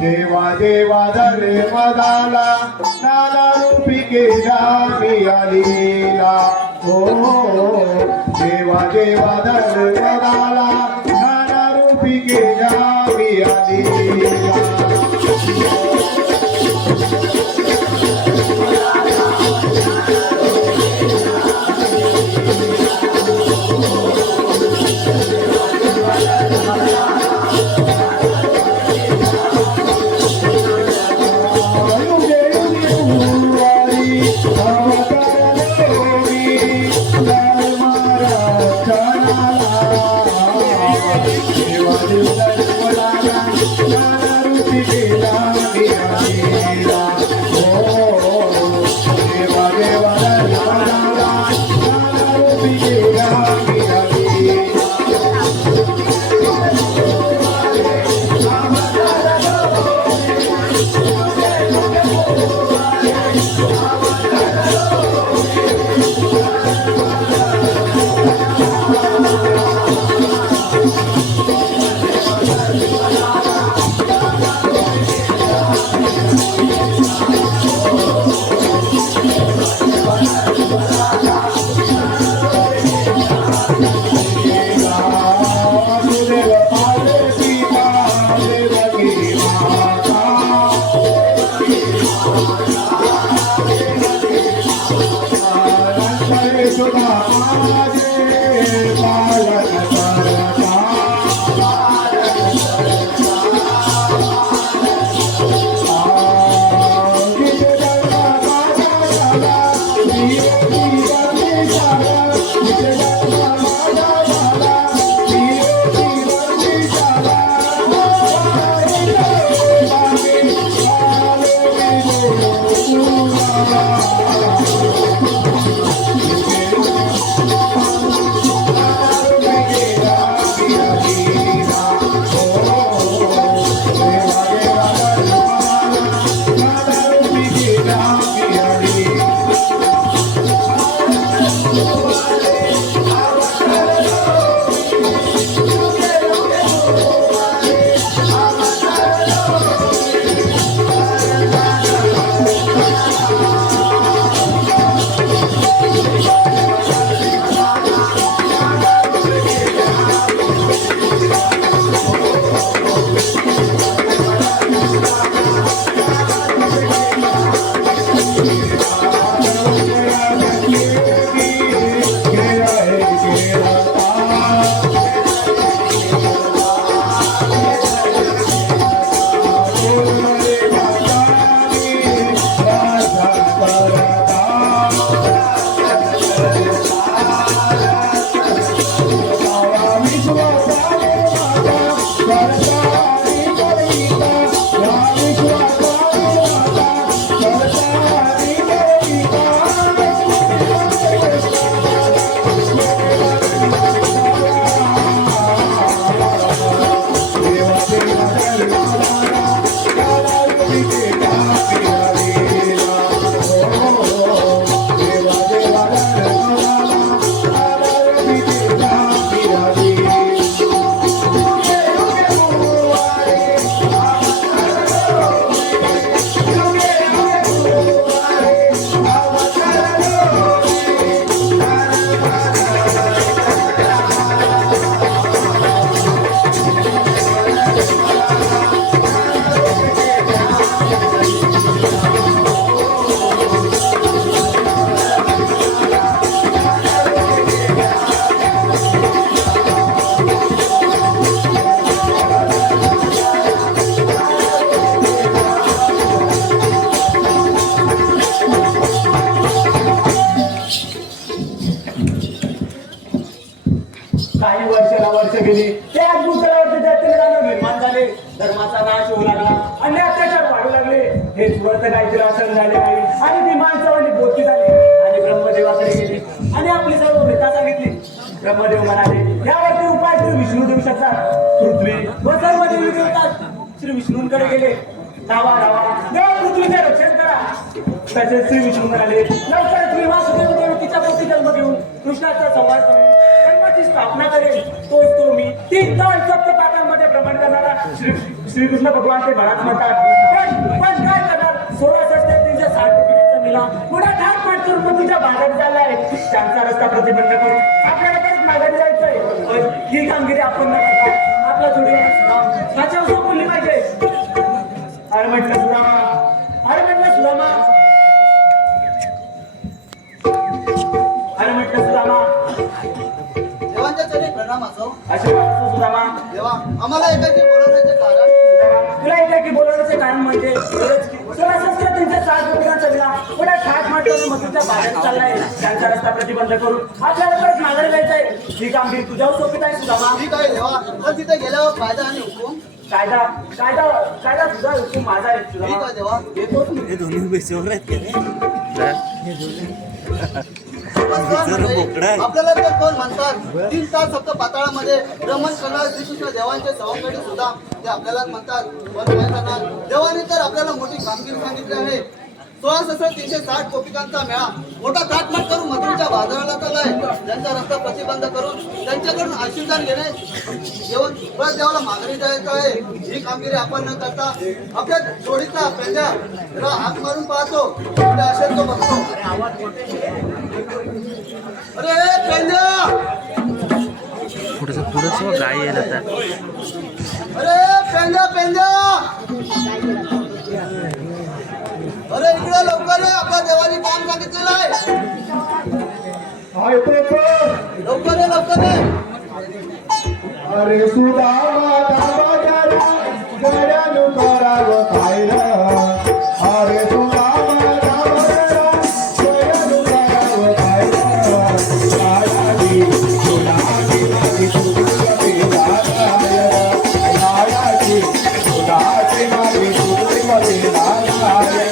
देवा देवा धर्म झाला नाना रूपी केला मी आलीला हो देवा देवा धर्म झाला नाना रूपी केला मी आलीला गेली त्याच भूतलावरती दैत्याने निर्माण झाले, धर्माचा नाश होऊ लागला आणि अत्याचार वाढू लागले. हे सुरत काहीतरी आसन झाले नाही आणि ती माणसावानी बोलकी झाली आणि ब्रह्मदेवाकडे गेली आणि आपली सर्व व्यथा सांगितली. ब्रह्मदेव म्हणाले, यावरती उपाय श्री विष्णू देऊ शकतात. पृथ्वी व सर्व देवी देवतात श्री विष्णूंकडे गेले. धावा धावा देवा पृथ्वीचे रक्षण करा. तसेच श्री विष्णू म्हणाले, लवकरच मी वासुदेव देवकीच्या पोटी जन्म घेऊन कृष्णाचा संवाद करून धर्माची स्थापना करेल. तोच तो मी 3 सप्त पाठांमध्ये भ्रमण करणारा श्री श्रीकृष्ण भगवान ते बळाच म्हणतात. पण काय करणार, 16,360 कोटीचा मिला पुढे ठाक पाठ करून मग तुझ्या भागात चाललाय. त्यांचा रस्ता प्रतिबंध करून आपल्याला परत माघारी जायचंय. पण ही कामगिरी आपण न करता आपला जोडी माझ्या उसो बोलली पाहिजे. अरे म्हटलं सुदामा, अरे म्हटलं सुदामा, अरे म्हटलं सुदामा, देवांच्या चरणी प्रणाम असो. असे म्हणतो सुदामा. देवा आम्हाला एकाकी बोलवण्याचे कारण तुला इथे की बोलवण्याचे कारण म्हणजे 16,360 कोटीचा मिला पुढे ठाक माठ करून मथुरेच्या भागात चाललाय. त्यांचा रस्ता प्रतिबंध करून आपल्याला परत माघारी जायचंय. ही कामगिरी तुझ्यावर सोपीत आहे सुदामा. ठीक आहे देवा, पण तिथे गेल्यावर कायदा आणि हुकूम. कायदा कायदा कायदा तुझा हुकूम माझा आहे ठीक सुदामा. आहे देवा. येतोच मी. आपल्याला तर कोण म्हणतात 3 तास फक्त पाताळामध्ये भ्रमण करणार श्रीकृष्ण देवांचे सवंगडी सुद्धा ते आपल्यालाच म्हणतात. पण काय करणार, देवाने तर आपल्याला मोठी कामगिरी सांगितली आहे. 16,360 कोपिकांचा मेळा मोठा थाटमाट करून मथुरेच्या बाजाराला चाललाय. त्यांचा रस्ता प्रतिबंध करून त्यांच्याकडून आशीर्वाद घेणे जेवण परत देवाला माघारी जायचं आहे. ही कामगिरी आपण न करता आपल्या जोडीचा पेंड्या हात मारून पाहतो. कुठे असेल तो बघतो. अरे पेंड्या, पुढचं गाय येईल आता. अरे पेंड्या पेंड्या, अरे इकडे लवकर ये. आपल्या देवाने काम सांगितलेलं आहे. लवकर ये लवकर ये. अरे सुदामा दामा जरा गड्यानु करावं काय र. अरे सुदामा दामा जरा गड्यानु करावं काय र. लाडाची सुदाची माझी सुदुर्गती लाडाय. लाडाची सुदाची माझी सुदुर्गती लाडाय.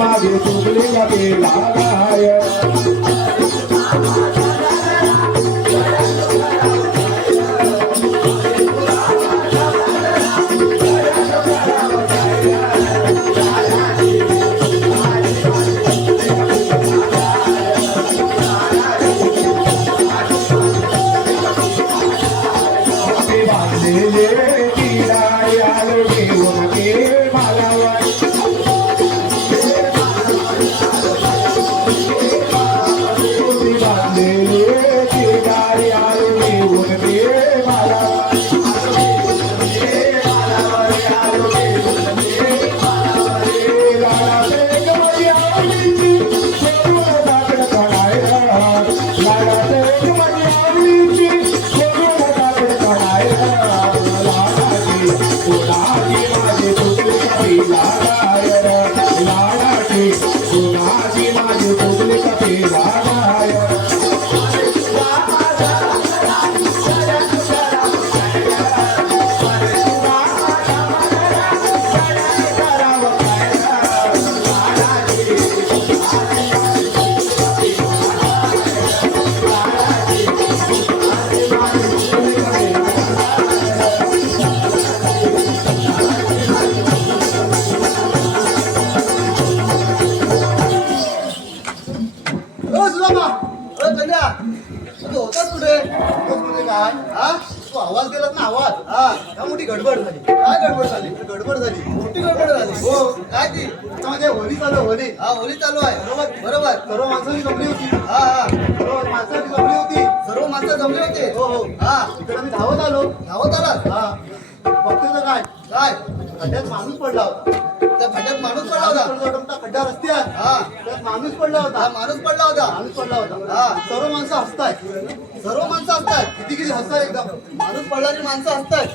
माझी चुकली कधी लागाय. आवाज गेलात ना आवाज. हा मोठी गडबड झाली. काय गडबड झाली? गडबड झाली, मोठी गडबड झाली. हो काय ती? आता म्हणजे होली चालू, होली. हा होली चालू आहे. बरोबर बरोबर. सर्व माणसांनी जमली होती. हा हा सर्व माणसांनी जमली होती. सर्व माणसं जमली होती. हो हो. हा इकडे मी धावत आलो. धावत आलात? हा बघतोय तर काय काय खड्ड्यात माणूस पडला होता. त्या खड्ड्यात माणूस पडला होता. खड्डा रस्त्यात. हा त्यात माणूस पडला होता. माणूस पडला होता. माणूस पडला होता. हा सर्व माणसं हसताय. सर्व माणसं हसताय. किती किती हसताय एकदम. माणूस पडणारी माणसं हसताय.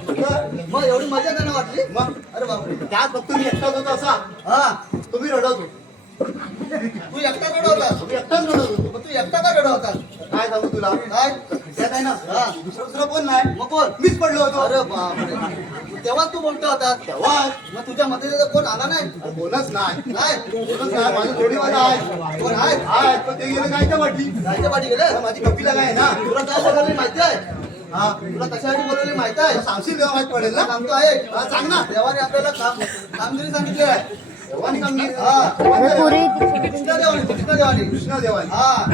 मग एवढी मजा त्यांना वाटली. मग अरे बापरे त्यात फक्त मी एकटाच होता असा. हा तुम्ही रडत होतो. तू एकटाच रडत होता. तुम्ही एकटाच रडत होता. तुला काय त्यात आहे ना दुसरं कोण नाही मग कोण मीच पडलो होतो अरे बापरे तेव्हा तू बोलतो होता तेव्हा मग तुझ्या मदतीला कोण आला नाही बोलच नाही माझं जोडीवाला आहे कोण आहे पण ते गेले गायच्या पाठी गेले माझी कपिला काय ना तुला काय बोलायला माहिती आहे हा तुला कशासाठी बोलवले माहिती आहे सांगशील तेव्हा माहित पडेल ना सांगतो आहे सांग ना देवाने आपल्याला कामगिरी सांगितली आहे देवानी कामगिरी कृष्ण देवानी हा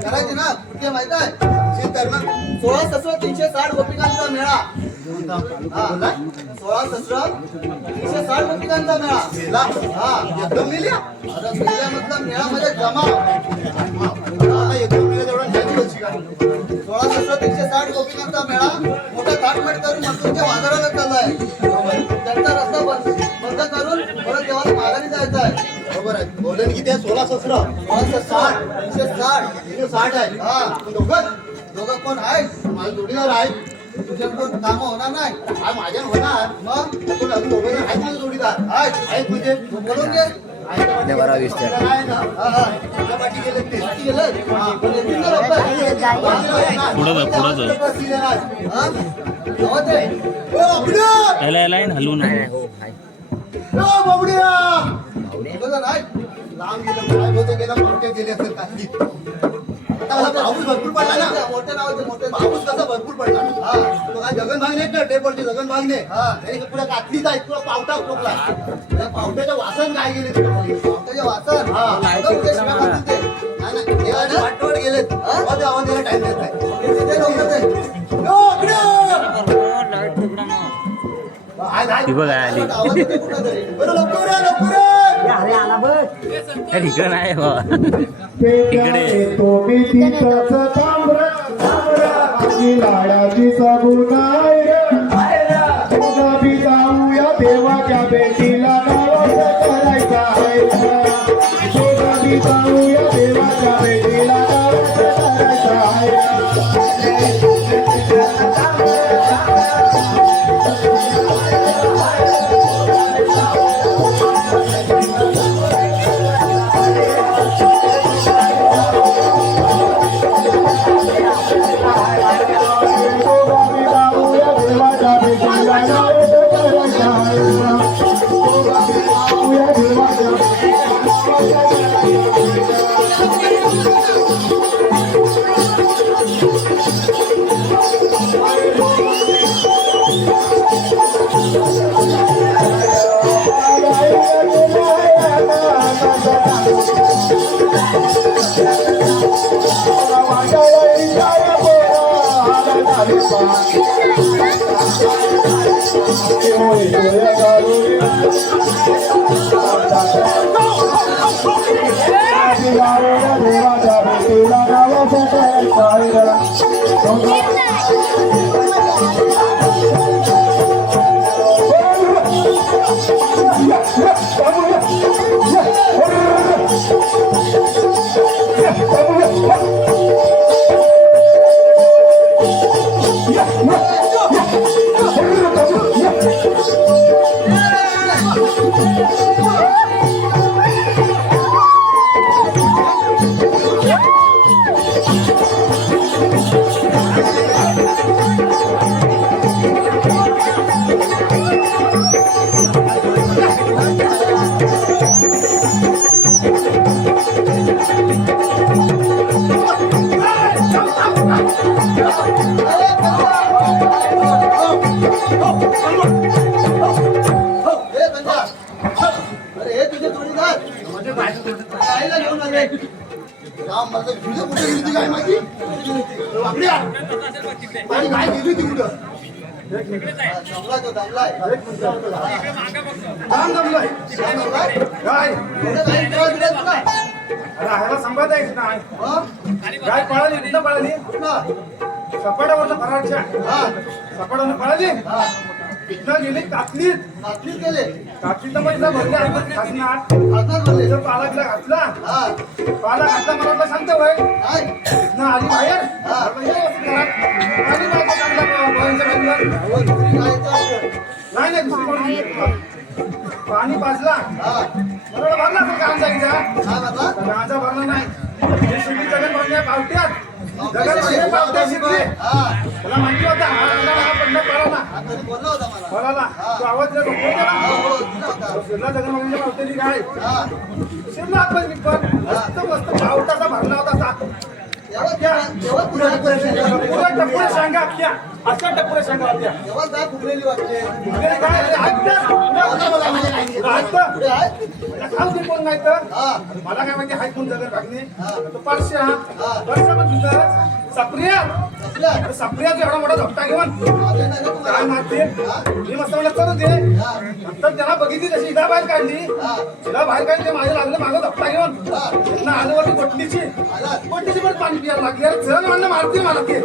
करायचे ना कुठे माहित आहे तर ना 16,360 गोपिकांचा मेळा 16,360 गोपिकांचा मेळा हा एकदम मिल्या अरे मिल्यामधला मेळा म्हणजे जमा एकदम मिल्या तेवढा 16,360 गोपिकांचा मेळा मोठा थाटमाट करून मंत्रूच्या बाजाराला चाललाय त्यांचा रस्ता बंद करून परत देवाला माघारी जायचं आहे बरोबर आहे बोलले की ते 16,360 आहे हा दोघं कोण आहेत माझे जोडीदार आहेत तुझ्या कोण कामं होणार नाही हा माझ्या होणार मग कोण अजून दोघं आहेत माझे जोडीदार आहेत म्हणजे बोलून घे हलवू नको लांब गेलं गेले असेल काही पाऊस भरपूर पडला ना मोठ्या नावाचे मोठे पाऊस कसा भरपूर पडला हा तो काय जगन भागणे ना टेपलचे जगन भागणे हा त्याने पुढे कातलीच आहे पुढे पावटा टोकला त्या पावट्याचं वासन काय गेले पावट्याचे वासन हा कुठे शिव्या खातील ते नाही ना वाटवड गेलेत आवाज यायला टाइम देत आहे ते लोक ती बघ आली अरे आला बघ ठिकाण आहे बाबा इकडे तो मी तिथंच लाडाची सबून बी जाऊया देवाच्या भेटीला नवस करायचा आहे बी जाऊया देवाच्या भेटीला नवस करायचा आहे काय पळाली कुठं पळाली सपाटावरनं फरारच्या सपाटावरनं पळाली तिथनं गेली कातलीत गेले कातलीत म्हणजे भरले खासनात पाला घातला पाला घातला मला वाटलं सांगतो वय तिथनं आली बाहेर नाही नाही दुसरी पाणी पाजला बरोबर भरला पण गांजा गांजा भरला नाही पावट्यात जगाला म्हणजे पावत्या शिकले. हा त्याला माहिती होता हा अंडा हा पडला पळाला. आता तरी बोलला होता मला पळाला. तो आवाज दिला तो कोण त्याला? हो दिला होता तो शिरला जगन्नाथाच्या पावत्याची काय? हा शिरला आतमध्ये मी पण. मस्त मस्त पावटाचा भरला होता असा. तेव्हा पुढे पुऱ्या टपुऱ्या सांगा अख्ख्या. अशा टपुऱ्या सांगा होत्या. तेव्हा काय फुगलेली वाटते म्हणजे काय अरे ऐकतं. पुढे आहे खाऊ दे कोण नाही तर. हा मला काय माहिती हाय कोण जगत भागणे. हा. तो पाचशे हा. पाचशे पण तुझं सप्रिया. आपल्या अरे सप्रिया एवढा मोठा धपटा घेऊन आपल्या नाही का काय तुम्हाला मारते. मी मस्त म्हणलं चलू दे. हा नंतर त्याला बघितली तशी हिला बाहेर काढली. हा हिला बाहेर काढली ते माझ्या लागलं मागं धपटा घेऊन. हा ना आलं वरती गोटणीची. आला गोटणीची पण पाणी पियायला लागली. अरे चल म्हणलं मारते मला ते.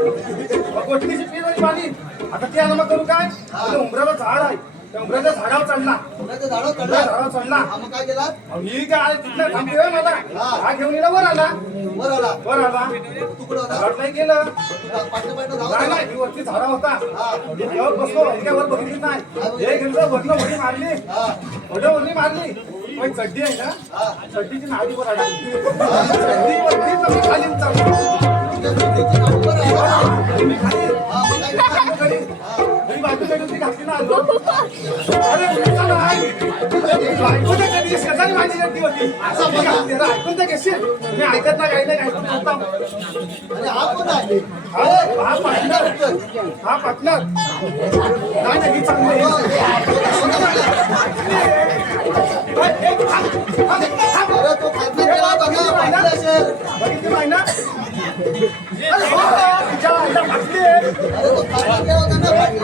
गोटणीची पिण्याची पाणी. आता ते आलं मग करू काय? ते उंबराला झाड आहे. त्या उंबराच्या झाडावर चढला. पुण्याचं झाडं उंबराच्या चढला झाडावर चढला. हा मग काय केला अहो, ही काय तिथनं थांबते मला. हा घेऊन हिला वर आला. वर आला वर आला. तुकडं होता झाड नाही गेलं. पाटलं पाटलं नाही धावत नाही, ही वरती झाडा होता. हा यावर बसलो. ही काय वर बघितली नाही. हे घेतलं वरनं वडी मारली. हा वडी मारली. पण चड्डी आहे ना, हा चड्डीची नाडी वर अडकली. चड्डी वरती तर मी खाली उतरलो. त्याची नाव वर आहे मी खाली. हा मग काय केलं? चाललो घरी. मी बाजूला ती घातली ना आलो. अरे कुठे चालला आहे? ऐकून तर कधी शेजारी माझी चड्डी होती. मी घातली. अरे ऐकून तर घेशील. मी ऐकत ना काही नाही ऐकून होता. अरे हा कोण आहे हा पार्टनर. हा पार्टनर. नाही नाही ही चांगली आहे. अरे तो खातना केला होता ना पाटलं असेल बघितली नाही ना? अरे हो, तिच्या आईला फाटली. अरे तो खातना केला होता ना पाटलं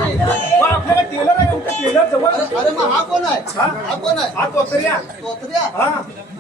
मग आपल्याला टेलर आहे उलट टेलर जवळ. अरे मग हा कोण आहे हा कोण आहे हा तोतऱ्या. तोतऱ्या हा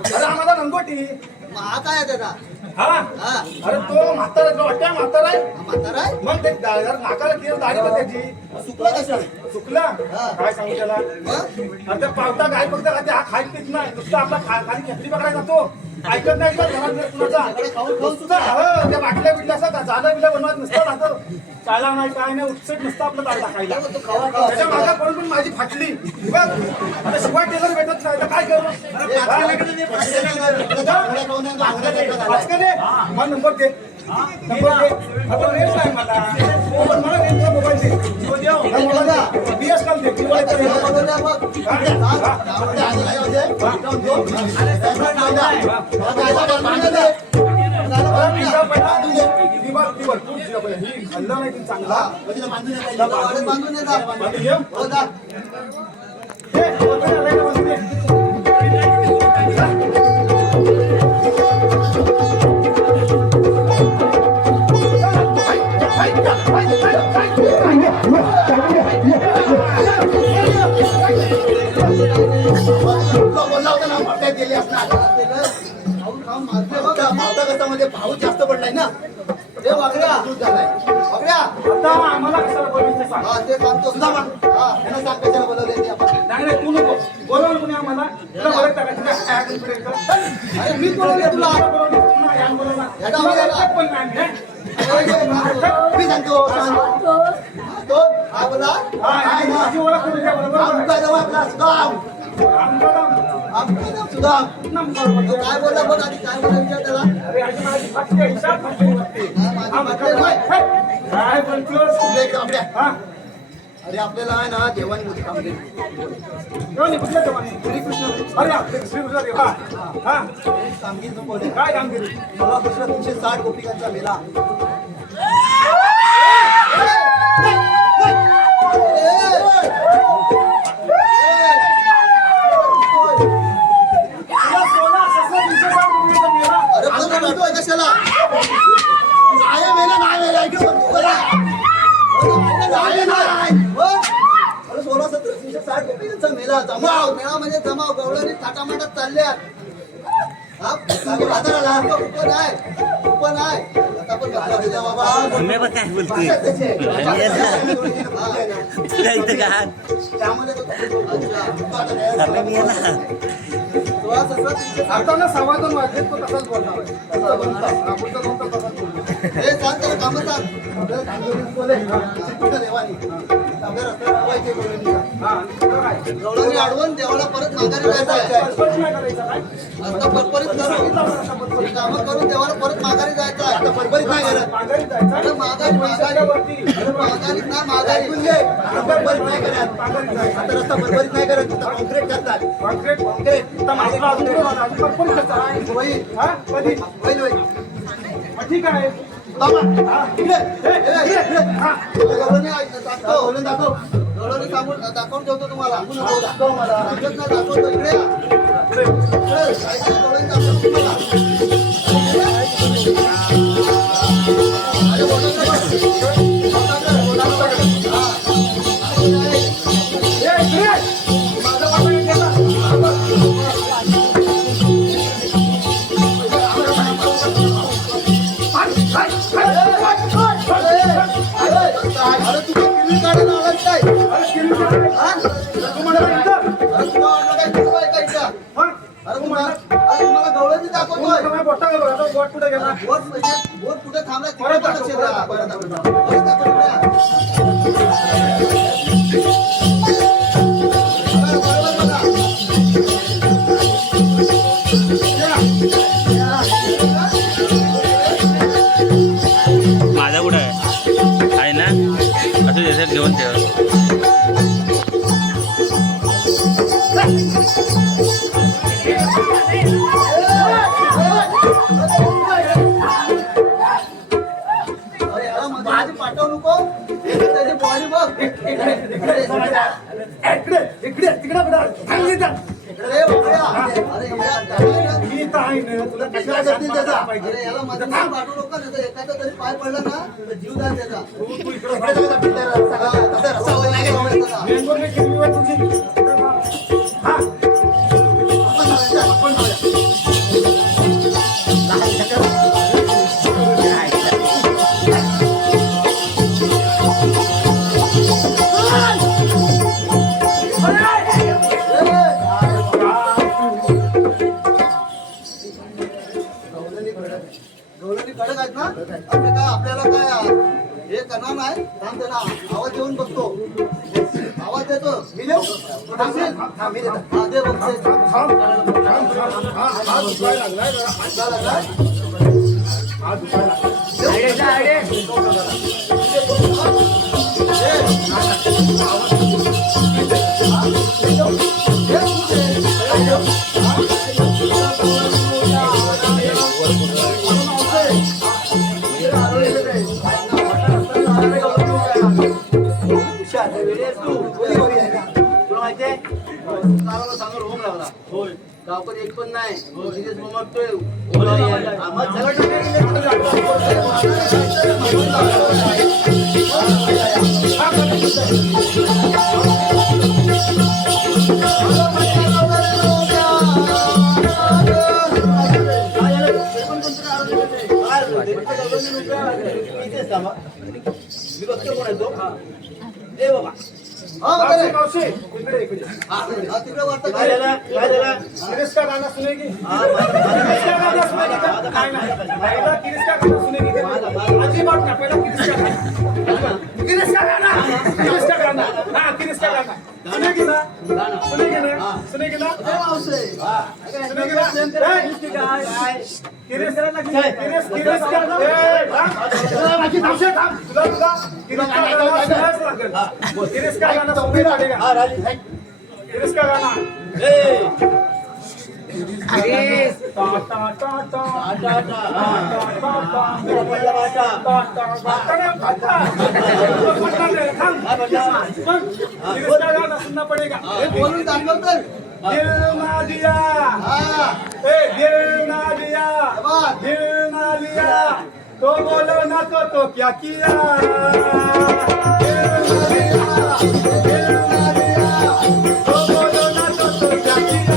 अरे आम्हाला रंगोटी. मग हा काय आहे त्याचा हा हा अरे तो म्हातारा तो वाटतं म्हातारा आहे. हा म्हातारा आहे मग ते नाकाला केस दाढी पण त्याची. सुकला कसा चुकला हा. काय सांगू त्याला. मग आणि त्या पावता गाय बघता का ते हा खायच पित नाही. नुसतं आपला खाली खेकडी पकडायचा तो. ऐकत नाही का घरात कुणाचा. इकडे खाऊन खाऊन सुद्धा हो त्या बाटल्या बिटल्या असं झालं बिल्या बनवत नसतं राहतं. चाला नाही काय नाही उत्सट नसतं आपलं ताट टाकायला. तो खावा खावा त्याच्या मागा पडून पण माझी फाटली. बघ आता शिवाय टेलर भेटत नाही तर काय करू. वाचकं दे. मग नंबर दे. नंबर दे. आता रेंज नाही मला. हो, पण मला रेंजचा मोबाईल दे. BS कॉल दे. किंवा इथं रेंज. खाल्लं नाही की चांगला. बांधून येतात बांधून ये. हो दा हे, वगैरे आलंय ना बांधून ये. भाऊ जास्त पडलाय ना ते वागड्या वागड्या आता आम्हाला कशाला बोलायचं सांग. हा ते सांगतो सुद्धा हा त्यांना सांग कशाला बोलवले ते आपण नाही नाही तू नको बोलवलं कोणी आम्हाला. तुला बोलायचं टाकायचं का? काय आपण इकडे येतो? अरे मी बोलवले तुला तुला बोलवलं, पुन्हा यान बोलवलं. याला तुला बोलवलं. यायचं पण नाही, हे? मी सांगतो तो हा बोला हा, ही माझी ओळख करून द्या बरोबर. आमचा जवळ आपला सुदाम आमचा नाव सुदाम तो काय बोलला बघ आधी काय बोलला विचार त्याला अरे आजी माझी फाटली आहे, हिसाब फाटली वाटते. हा, माझी हा, फाटली आहे. हे, काय बोलतोस? तुला एक आपल्या हा, अरे आपल्याला आहे ना देवानी होती काम केली कोणी कुठल्या जवानी? श्रीकृष्ण अरे आपले श्रीकृष्ण देवा. हा, कामगिरी संपवली काय कामगिरी? मला दुसरा 360 गोपिकांचा मेला तुला सोना ससला 260 रुपयाचा मेला. अरे पण तो म्हणतोय कशाला आहे मेला नाही मेला की म्हणतो बरं. आहे नाही हो? अरे 16-17 360 गोपिकांचा मेला जमाव मेळा म्हणजे जमाव गवळणी थाटामाटात चालल्यात हा बाजाराला कुपन आहे आता पण बाजारात बाबा मी बघ काय बोलतोय. भाषा त्याची आहे. तुला इथं का हात? त्यामध्ये तो चालला मी याला. 16-17 360 आता ना 2:15 वाजलेत तो तसाच बोलणार आहे. पुढचा 2 तास. हा, पुढचा 2 तास तसाच बोलणार. हे सांग त्याला कामं सांग. आपल्याला काम करून बोले. कुठं देवानी. आपल्या रस्त्यावर लावायचे गवळणी. हा, तुला काय? गवळणी अडवून देवाला परत माघारी जायचं आहे. परत नाही करायचं काय? आता परपरीत करू. ही कामं करून देवाला परत माघारी जायचं आहे. आता परपरीत नाही करत. माघारी जायचं. अरे माघारी माघारी ना माघारी ऐकून घे. परत नाही करत. माघारी जायचं. आता रस्ता परपरीत नाही करत. तिथं कॉन्क्रीट करतात. कॉन्क्रीट. आता माझं अजून कोण आला? अजून परत करायचं. होईल हा? कधी? होईल. हा, ठीक आहे. बाबा हा, इकडे. इकडे. हा. गवळणी दाखव. गवळणी दाखव. गवळणी दाखवून ठेवतो तुम्हाला. दाखव मला. दाखवतो इकडे या. इकडे गवळणी दाखवतो तुम्हाला. अरे बोटाकडे बघ. बोटाकडे. हा. ए, इकडे. माझं पाठवून घेता. अरे तुझी किल्ली काढून आलाच काय? हा? तुम्हाला इथं. अरे तुला वाटलं काय किल्ली आहे का इथं? हा? अरे तुम्हाला गवळणी दाखवतोय. तुम्ही बोटा गेलो. आता बोट कुठे गेला? बोट कुठे थांबलाय तिकडे परत पण दाखव, लक्ष परत द्या. दाखव, परत परत दाखव. परत दाखव इकडे या. बरोबर बघा. माझा कुठं आहे ना असं त्याच्यात घेऊन ठेव. अरे याला मध्ये आधी पाठवू नको. त्याची बॉडी बघ. इकडे तिकडे सांगितलं. रे बाबा. अरे एवढ्या मी तर आहे ना. तुला कशाला कशाला करतील त्याचा? पाहिजे? अरे याला मध्ये पाठवू नको. नाही तर एखादा तरी पाय पडला ना तर जीव जाईल त्याचा. तू इकडे मेंबरने केली वर तुझी. हा. गवळणी कडक आहेत ना? आपल्याला काय हे करणार नाही. थांब त्याला आवाज देऊन बघतो. आवाज देतो. मी देऊ? थांबशील? हा, मी देतो. हा, दे बघ. हा दुखायला लागलाय जरा. हात लागलाय? हा दुखायला लागलाय. गावकरी एक पण नाही. मावशी, इकडे इकडे. तिकडे वाटतं काय झालं? किरीस का गाना सुनेगी? किरीस का गाना सुनेगी का? नाही, नाही. पहिला किरीस का गाना सुनेगी का? अजिबात नाही. पहिला किरीस का गाना. किरीस का गाना. किरीस का गाना. हा, किरीस का गाना. सुनेगी ना? सुनेगी ना? सुनेगी ना? सुनेगी ना? किरीस का गाना. किरीस का गाना. थांब, थांब. तुला किरीस का गाना सुनायच लागेल. किरीस का गाना सुनना पडेगा. किरीस का गाना. सुनना पडेगा. बोलून दाखव तर. दिल ना दिया, हा. दिल ना दिया, दिल ना लिया, तो बोलो ना तो क्या किया. दिल ना दिया, दिल ना लिया, तो बोलो ना तो क्या किया.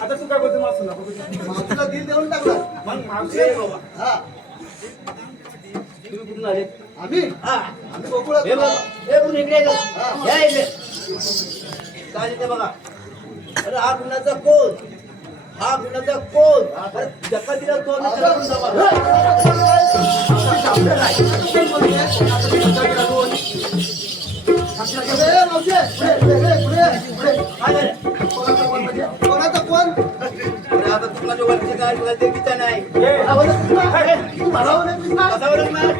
आता तू काय बोलतो मला सुना. मावशीला दिल देऊन टाकला. मग मावशी हा. तुम्ही कुठून आले? आम्ही हा आम्ही गोकुळ हे बघ हे पण इकडे ये गं. या इकडे काय ते बघा अरे हा गुणाचा कोण हा गुणाचा कोण अरे जगातीला कोण कोणाचा कोण आता तुला जो वरचे काय तुला ते किती नाही मला ओळखलीस ना? कसा ओळखणार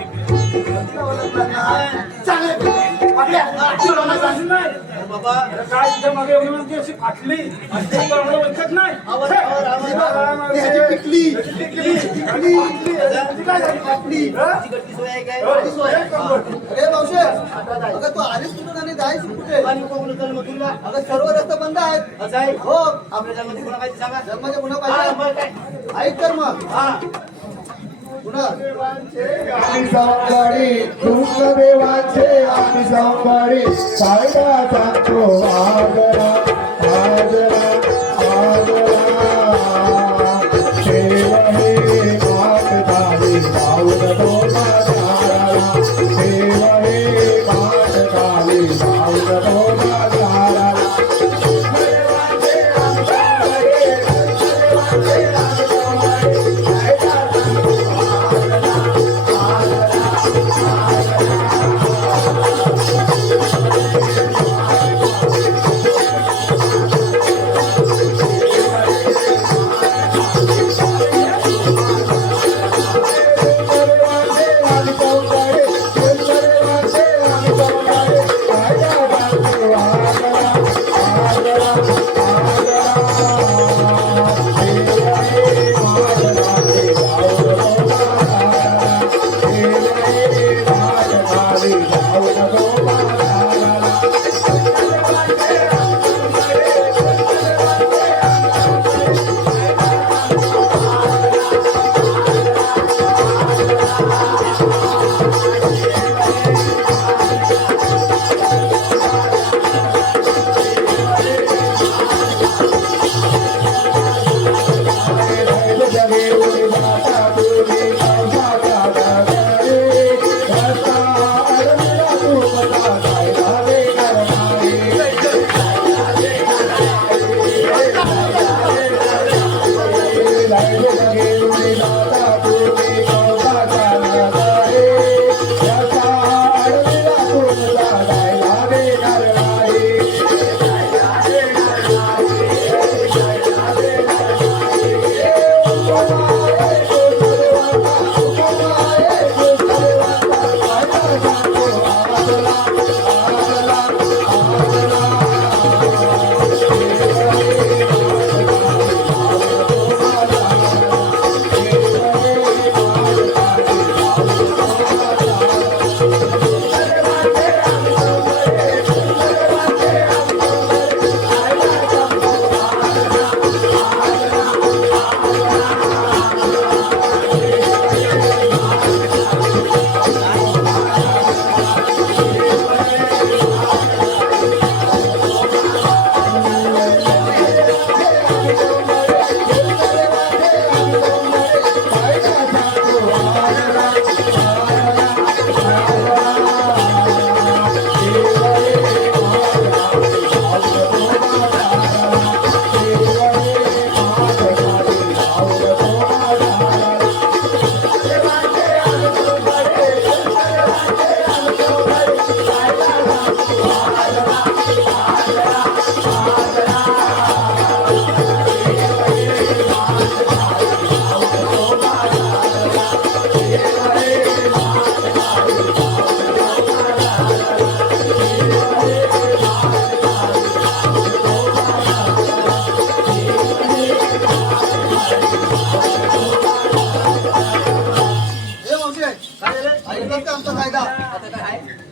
बाबा काय तुझ्या मागे एवढी म्हणजे अशी फाटली आणि ते कोणाला ओळखत नाही आवर आवर आवर ह्याची पिकली काय झाली फाटली तुझी गट्टी सोय आहे काय अरे मावशे अगं तू आलीस कुठून आणि जायस कुठे पाणी कोण चल मग तुला अगं सर्व रस्ते बंद आहेत असं आहे हो आपल्या जन्माची कोणा काय सांगा जन्माच्या गुन्हा हा पाहिजे मग काय ऐक तर मग हा गुन्हा आम्ही संकडी दुःख देवाचे आम्ही संकडी सायदा सांगतो आगरा आगरा आगरा देव हे मात झाली माऊल तो माझ्याला देव हे मात झाली माऊल तो माझ्याला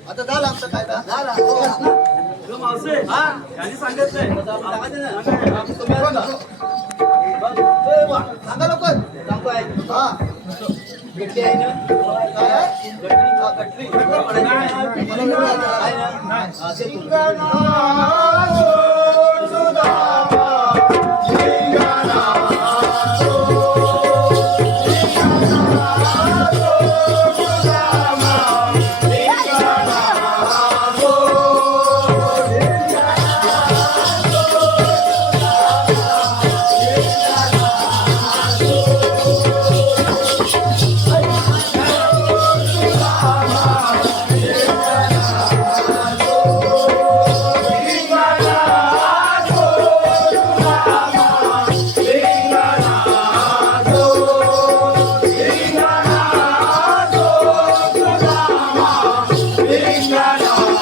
आता झाला आमचा कायदा झाला मावसे यांनी सांगितलंय सांगा लवकर सांगतो आहे हा गट्टी आहे ना काय आहे? गट्टी मला नाही माहिती. आहे ना हा, ते तू. Thank हो